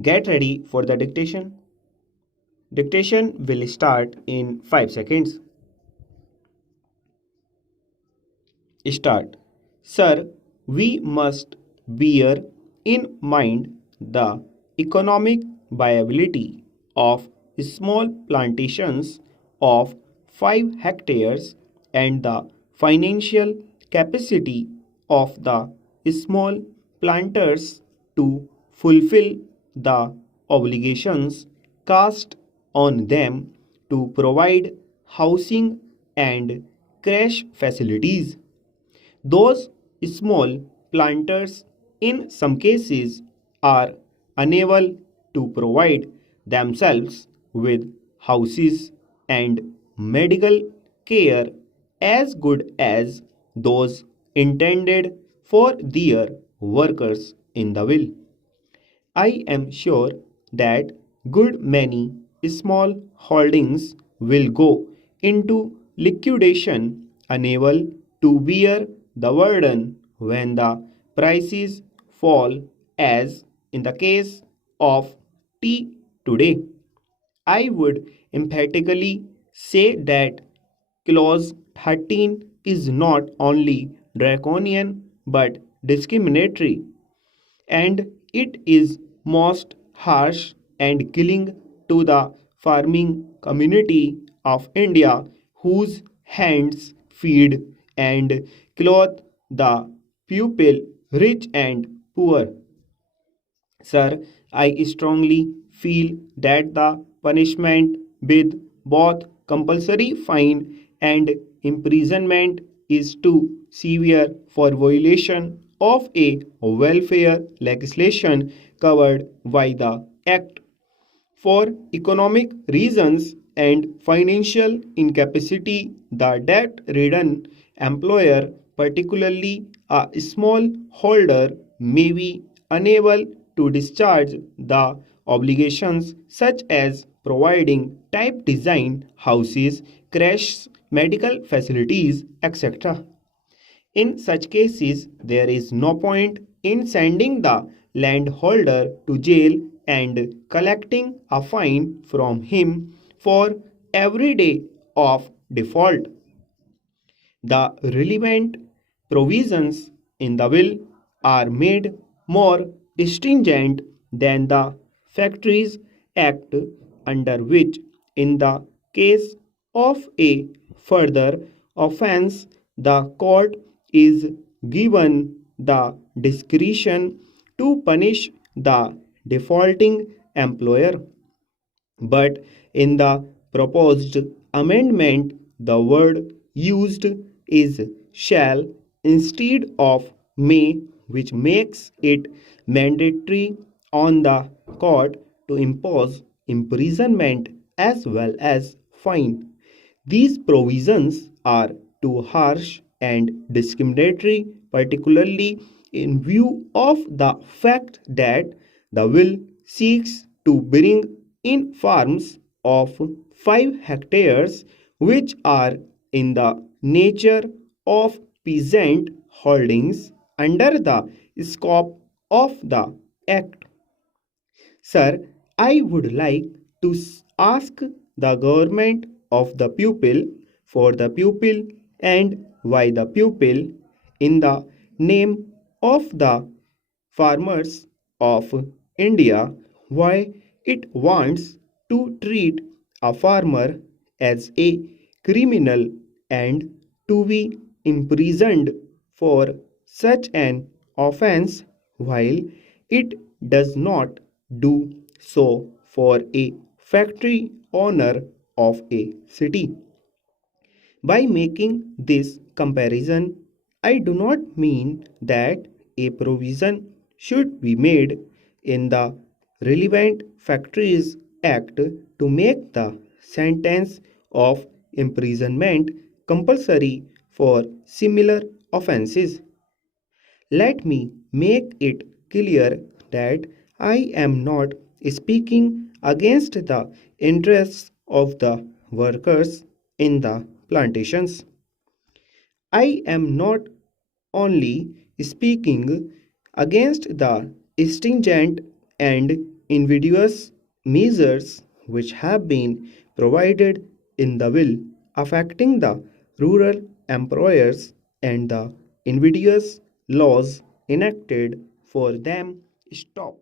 Get ready for the dictation. Dictation will start in 5 seconds. Start. Sir, we must bear in mind the economic viability of small plantations of 5 hectares and the financial capacity of the small planters to fulfill the obligations cast on them to provide housing and crash facilities. Those small planters, in some cases, are unable to provide themselves with houses and medical care as good as those intended for their workers in the will. I am sure that good many small holdings will go into liquidation, unable to bear the burden when the prices fall, as in the case of tea today. I would emphatically say that Clause 13 is not only draconian but discriminatory, and it is most harsh and killing to the farming community of India, whose hands feed and clothe the people, rich and poor. Sir, I strongly feel that the punishment with both compulsory fine and imprisonment is too severe for violation of a welfare legislation covered by the Act. For economic reasons and financial incapacity, the debt ridden employer, particularly a small holder, may be unable to discharge the obligations such as providing type design houses, crèches, medical facilities, etc. In such cases, there is no point in sending the landholder to jail and collecting a fine from him for every day of default. The relevant provisions in the will are made more stringent than the Factories Act, under which, in the case of a further offence, the court is given the discretion to punish the defaulting employer. But in the proposed amendment, the word used is shall instead of may, which makes it mandatory on the court to impose imprisonment as well as fine. These provisions are too harsh and discriminatory, particularly in view of the fact that the will seeks to bring in farms of 5 hectares, which are in the nature of peasant holdings under the scope of the Act. Sir, I would like to ask the government of the pupil, for the pupil, and by the pupil, in the name of the farmers of India, why it wants to treat a farmer as a criminal and to be imprisoned for such an offense, while it does not do so for a factory owner of a city. By making this comparison, I do not mean that a provision should be made in the relevant Factories Act to make the sentence of imprisonment compulsory for similar offences. Let me make it clear that I am not speaking against the interests of the workers in the plantations. I am not only speaking against the stringent and invidious measures which have been provided in the bill affecting the rural employers and the invidious laws enacted for them stop.